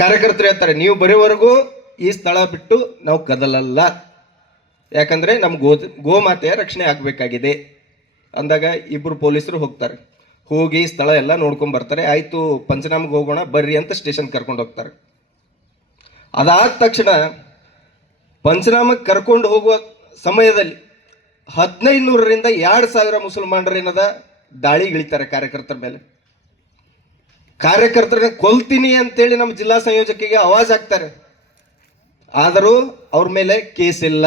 ಕಾರ್ಯಕರ್ತರು ಹೇಳ್ತಾರೆ, ನೀವು ಬರೋವರೆಗೂ ಈ ಸ್ಥಳ ಬಿಟ್ಟು ನಾವು ಕದಲಲ್ಲ, ಯಾಕಂದ್ರೆ ನಮ್ ಗೋಮಾತೆಯ ರಕ್ಷಣೆ ಆಗ್ಬೇಕಾಗಿದೆ ಅಂದಾಗ ಇಬ್ರು ಪೊಲೀಸರು ಹೋಗ್ತಾರೆ. ಹೋಗಿ ಸ್ಥಳ ಎಲ್ಲ ನೋಡ್ಕೊಂಡ್ ಬರ್ತಾರೆ. ಆಯ್ತು ಪಂಚನಾಮಕ್ಕೆ ಹೋಗೋಣ ಬರ್ರಿ ಅಂತ ಸ್ಟೇಷನ್ ಕರ್ಕೊಂಡು ಹೋಗ್ತಾರೆ. ಅದಾದ ತಕ್ಷಣ ಪಂಚನಾಮಕ್ಕೆ ಕರ್ಕೊಂಡು ಹೋಗುವ ಸಮಯದಲ್ಲಿ 1500ರಿಂದ 2000 ಮುಸಲ್ಮಾನರೇನದ ದಾಳಿಗಿಳಿತಾರೆ ಕಾರ್ಯಕರ್ತರ ಮೇಲೆ. ಕಾರ್ಯಕರ್ತರನ್ನ ಕೊಲ್ತೀನಿ ಅಂತೇಳಿ ನಮ್ಮ ಜಿಲ್ಲಾ ಸಂಯೋಜಕಿಗೆ ಆವಾಜ್ ಹಾಕ್ತಾರೆ. ಆದರೂ ಅವ್ರ ಮೇಲೆ ಕೇಸ್ ಇಲ್ಲ.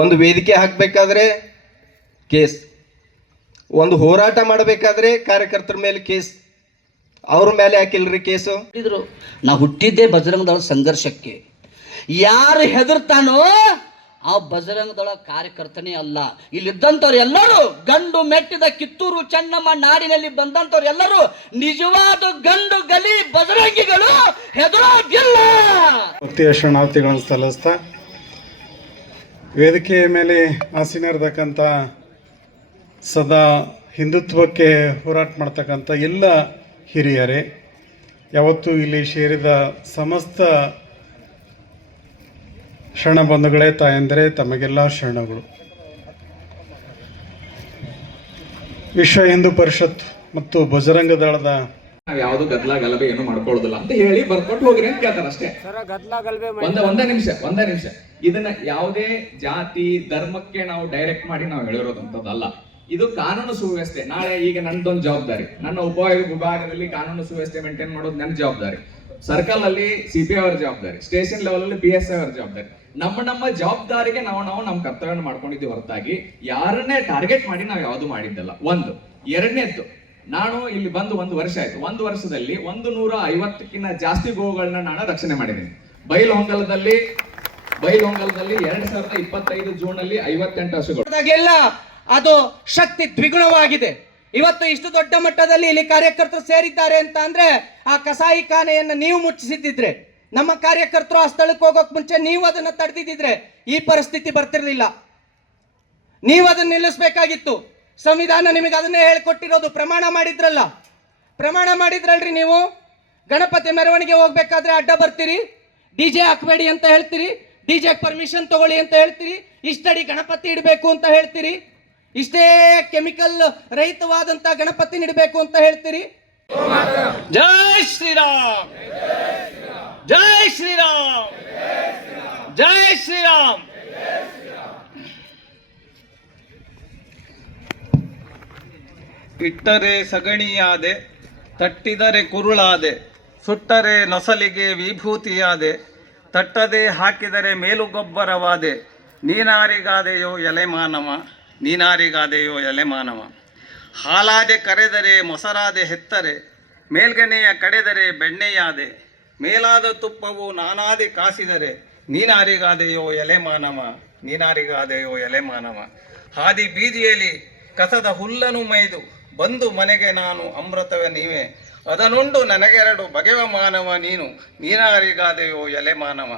ಒಂದು ವೇದಿಕೆ ಹಾಕಬೇಕಾದ್ರೆ ಕೇಸ್, ಒಂದು ಹೋರಾಟ ಮಾಡಬೇಕಾದ್ರೆ ಕಾರ್ಯಕರ್ತರ ಮೇಲೆ ಕೇಸ್, ಅವ್ರ ಮೇಲೆ ಯಾಕಿಲ್ರಿ ಕೇಸು? ನಾ ಹುಟ್ಟಿದ್ದೆ ಬಜರಂಗ ದಳ ಸಂಘರ್ಷಕ್ಕೆ. ಯಾರು ಹೆದರ್ತಾನೋ ಆ ಬಜರಂಗ ದಳ ಕಾರ್ಯಕರ್ತನೇ ಅಲ್ಲ. ಇಲ್ಲಿದ್ದಂಥವ್ರು ಎಲ್ಲರೂ ಗಂಡು ಮೆಟ್ಟಿದ ಕಿತ್ತೂರು ಚೆನ್ನಮ್ಮ ನಾಡಿನಲ್ಲಿ ಬಂದಂಥವ್ರು ಎಲ್ಲರೂ ನಿಜವಾದ ಗಂಡು ಗಲಿ ಬಜರಂಗಿಗಳು, ಹೆದರೋಗಿಲ್ಲ. ಭಕ್ತಿಯ ಶರಣಾರ್ಥಿಗಳನ್ನು ಸಲ್ಲಿಸ್ತಾ ವೇದಿಕೆಯ ಮೇಲೆ ಆಸೀನರಿರ್ತಕ್ಕಂಥ ಸದಾ ಹಿಂದುತ್ವಕ್ಕೆ ಹೋರಾಟ ಮಾಡ್ತಕ್ಕಂಥ ಎಲ್ಲ ಹಿರಿಯರೇ, ಯಾವತ್ತೂ ಇಲ್ಲಿ ಸೇರಿದ ಸಮಸ್ತ ಶರಣ ಬಂಧುಗಳೇ, ತಾಯಂದರೆ, ತಮಗೆಲ್ಲ ಶರಣಗಳು. ವಿಶ್ವ ಹಿಂದೂ ಪರಿಷತ್ ಮತ್ತು ಬಜರಂಗ ದಳದ ಯಾವುದು ಗದ್ಲ ಗಲಭೆ ಏನು ಮಾಡ್ಕೊಳ್ಳೋದಿಲ್ಲ ಅಂತ ಹೇಳಿ ಬರ್ಕೊಟ್ಟು ಹೋಗ್ರಿ ಅಂತ ಕೇಳ್ತಾರ ಅಷ್ಟೇ. ಒಂದೇ ನಿಮಿಷ ಇದನ್ನ ಯಾವುದೇ ಜಾತಿ ಧರ್ಮಕ್ಕೆ ನಾವು ಡೈರೆಕ್ಟ್ ಮಾಡಿ ನಾವು ಹೇಳಿರೋದಂಥದ್ದಲ್ಲ. ಇದು ಕಾನೂನು ಸುವ್ಯವಸ್ಥೆ. ನಾಳೆ ಈಗ ನಂದೊಂದು ಜವಾಬ್ದಾರಿ, ನನ್ನ ವಿಭಾಗದಲ್ಲಿ ಕಾನೂನು ಸುವ್ಯವಸ್ಥೆ ಮೇಂಟೈನ್ ಮಾಡೋದು ನನ್ನ ಜವಾಬ್ದಾರಿ, ಸರ್ಕಲ್ ಅಲ್ಲಿ CPI ಅವರ ಜವಾಬ್ದಾರಿ, ಸ್ಟೇಷನ್ ಲೆವೆಲ್ ಅಲ್ಲಿ PSI ಅವರ ಜವಾಬ್ದಾರಿ. ನಮ್ಮ ಜವಾಬ್ದಾರಿಗೆ ನಾವು ನಮ್ಮ ಕರ್ತವ್ಯ ಮಾಡ್ಕೊಂಡಿದ್ದೀವಿ ಹೊರತಾಗಿ ಯಾರನ್ನೇ ಟಾರ್ಗೆಟ್ ಮಾಡಿ ನಾವು ಯಾವುದು ಮಾಡಿದ್ದಲ್ಲ. ಒಂದು. ಎರಡನೇದ್ದು, ನಾನು ಇಲ್ಲಿ ಬಂದು 1 ವರ್ಷ ಆಯ್ತು. 1 ವರ್ಷದಲ್ಲಿ 150ಕ್ಕಿಂತ ಜಾಸ್ತಿ ಗೋವುಗಳನ್ನ ನಾನು ರಕ್ಷಣೆ ಮಾಡಿದ್ದೀನಿ. ಬೈಲಹೊಂಗಲದಲ್ಲಿ 2025 ಜೂನ್ ಅಲ್ಲಿ 58 ಹಸುಗಳು. ಅದು ಶಕ್ತಿ ದ್ವಿಗುಣವಾಗಿದೆ. ಇವತ್ತು ಇಷ್ಟು ದೊಡ್ಡ ಮಟ್ಟದಲ್ಲಿ ಇಲ್ಲಿ ಕಾರ್ಯಕರ್ತರು ಸೇರಿದ್ದಾರೆ ಅಂತ ಅಂದ್ರೆ ಆ ಕಸಾಯಿ ಖಾನೆಯನ್ನು ನೀವು ಮುಚ್ಚಿಸಿದ್ರೆ, ನಮ್ಮ ಕಾರ್ಯಕರ್ತರು ಆ ಸ್ಥಳಕ್ಕೆ ಹೋಗೋಕ್ ಮುಂಚೆ ನೀವು ಅದನ್ನ ತಡೆದಿದ್ರೆ ಈ ಪರಿಸ್ಥಿತಿ ಬರ್ತಿರ್ಲಿಲ್ಲ. ನೀವು ಅದನ್ನ ನಿಲ್ಲಿಸಬೇಕಾಗಿತ್ತು. ಸಂವಿಧಾನ ನಿಮಗೆ ಅದನ್ನೇ ಹೇಳ್ಕೊಟ್ಟಿರೋದು. ಪ್ರಮಾಣ ಮಾಡಿದ್ರಲ್ರಿ ನೀವು. ಗಣಪತಿ ಮೆರವಣಿಗೆ ಹೋಗ್ಬೇಕಾದ್ರೆ ಅಡ್ಡ ಬರ್ತೀರಿ, DJ ಹಾಕ್ಬೇಡಿ ಅಂತ ಹೇಳ್ತೀರಿ, DJ ಪರ್ಮಿಷನ್ ತಗೊಳ್ಳಿ ಅಂತ ಹೇಳ್ತೀರಿ, ಇಷ್ಟಡಿ ಗಣಪತಿ ಇಡಬೇಕು ಅಂತ ಹೇಳ್ತೀರಿ, ಇಷ್ಟೇ ಕೆಮಿಕಲ್ ರಹಿತವಾದಂತ ಗಣಪತಿ ಇಡಬೇಕು ಅಂತ ಹೇಳ್ತೀರಿ. ಜೈ ಶ್ರೀರಾಮ್, ಜೈ ಶ್ರೀರಾಮ್, ಜೈ ಶ್ರೀರಾಮ್. ಇಟ್ಟರೆ ಸಗಣಿಯಾದೆ, ತಟ್ಟಿದರೆ ಕುರುಳಾದೆ, ಸುಟ್ಟರೆ ನೊಸಲಿಗೆ ವಿಭೂತಿಯಾದೆ, ತಟ್ಟದೆ ಹಾಕಿದರೆ ಮೇಲುಗೊಬ್ಬರವಾದೆ, ನೀನಾರಿಗಾದೆಯೋ ಎಲೆಮಾನವ, ನೀನಾರಿಗಾದೆಯೋ ಎಲೆಮಾನವ. ಹಾಲಾದೆ ಕರೆದರೆ ಮೊಸರಾದೆ ಹೆತ್ತರೆ, ಮೇಲ್ಗನೆಯ ಕಡೆದರೆ ಬೆಣ್ಣೆಯಾದೆ, ಮೇಲಾದ ತುಪ್ಪವು ನಾನಾದೆ ಕಾಸಿದರೆ, ನೀನಾರಿಗಾದೆಯೋ ಎಲೆಮಾನವ, ನೀನಾರಿಗಾದೆಯೋ ಎಲೆಮಾನವ. ಹಾದಿ ಬೀದಿಯಲ್ಲಿ ಕಸದ ಹುಲ್ಲನ್ನು ಮೈದು ಬಂದು ಮನೆಗೆ ನಾನು ಅಮೃತವೇ ನೀವೇ, ಅದನುಂಡು ನನಗೆರಡು ಬಗೆವ ಮಾನವ ನೀನು, ನೀನಾರಿಗಾದೆಯೋ ಎಲೆಮಾನವ.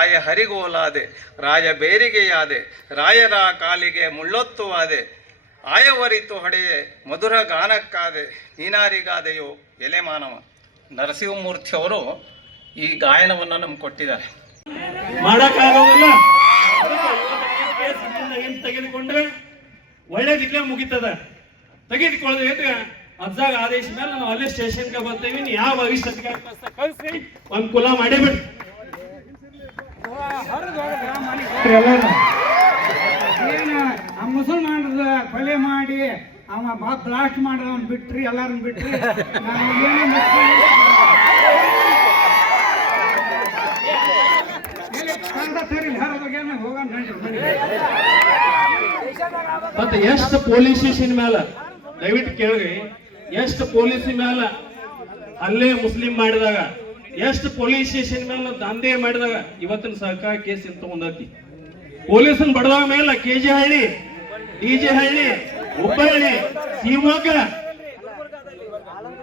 ಆಯ ಹರಿಗೋಲಾದೆ, ರಾಯ ಬೇರಿಗೆಯಾದೆ, ರಾಯರ ಕಾಲಿಗೆ ಮುಳ್ಳೊತ್ತುವಾದೆ, ಆಯವರಿತು ಹೊಡೆಯೆ ಮಧುರ ಗಾನಕ್ಕಾದೆ, ನೀನಾರಿಗಾದೆಯೋ ಎಲೆಮಾನವ. ನರಸಿಂಹಮೂರ್ತಿ ಅವರು ಈ ಗಾಯನವನ್ನು ನಮ್ಗೆ ಕೊಟ್ಟಿದ್ದಾರೆ. ಮಾಡಕ್ಕಾಗೋದಿಲ್ಲ. ತೆಗೆದುಕೊಂಡ್ರೆ ಒಳ್ಳೇದಿಲ್ಲೇ ಮುಗಿತದ. ತೆಗೆದುಕೊಳ್ಳೋದು ಅಜ್ಜಾಗ ಆದೇಶ ಮೇಲೆ ನಾವು ಅಲ್ಲೇ ಸ್ಟೇಷನ್ಗೆ ಬರ್ತೀವಿ. ಯಾವ ಭವಿಷ್ಯಕ್ಕೆ ಕಳಿಸಿ ಅನುಕೂಲ ಮಾಡಿಬಿಡಿ. ಆ ಮುಸಲ್ಮಾನರ ಕೊಲೆ ಮಾಡಿ ಅವ ಬ್ಲಾಸ್ಟ್ ಮಾಡಿದವನ್ ಬಿಟ್ರಿ, ಎಲ್ಲಾರನ್ನ ಬಿಟ್ರಿ. ಮತ್ತೆ ಎಷ್ಟು ಪೊಲೀಸ್ ಸ್ಟೇಷನ್ ಮೇಲೆ ದಯವಿಟ್ಟು ಕೇಳ್ರಿ, ಎಷ್ಟು ಪೊಲೀಸ್ ಮೇಲೆ ಅಲ್ಲೇ ಮುಸ್ಲಿಂ ಮಾಡಿದಾಗ, ಎಷ್ಟು ಪೊಲೀಸ್ ಸ್ಟೇಷನ್ ಮೇಲೆ ದಂಧೆ ಮಾಡಿದಾಗ ಇವತ್ತಿನ ಸರ್ಕಾರ ಕೇಸ್ ಇಂತ ಒಂದತಿ. ಪೊಲೀಸನ್ ಬಡದಾಗ ಮೇಲೆ KG ಹಳ್ಳಿ, DJ ಹಳ್ಳಿ, ಹುಬ್ಬಳ್ಳಿ, ಶಿವಮೊಗ್ಗ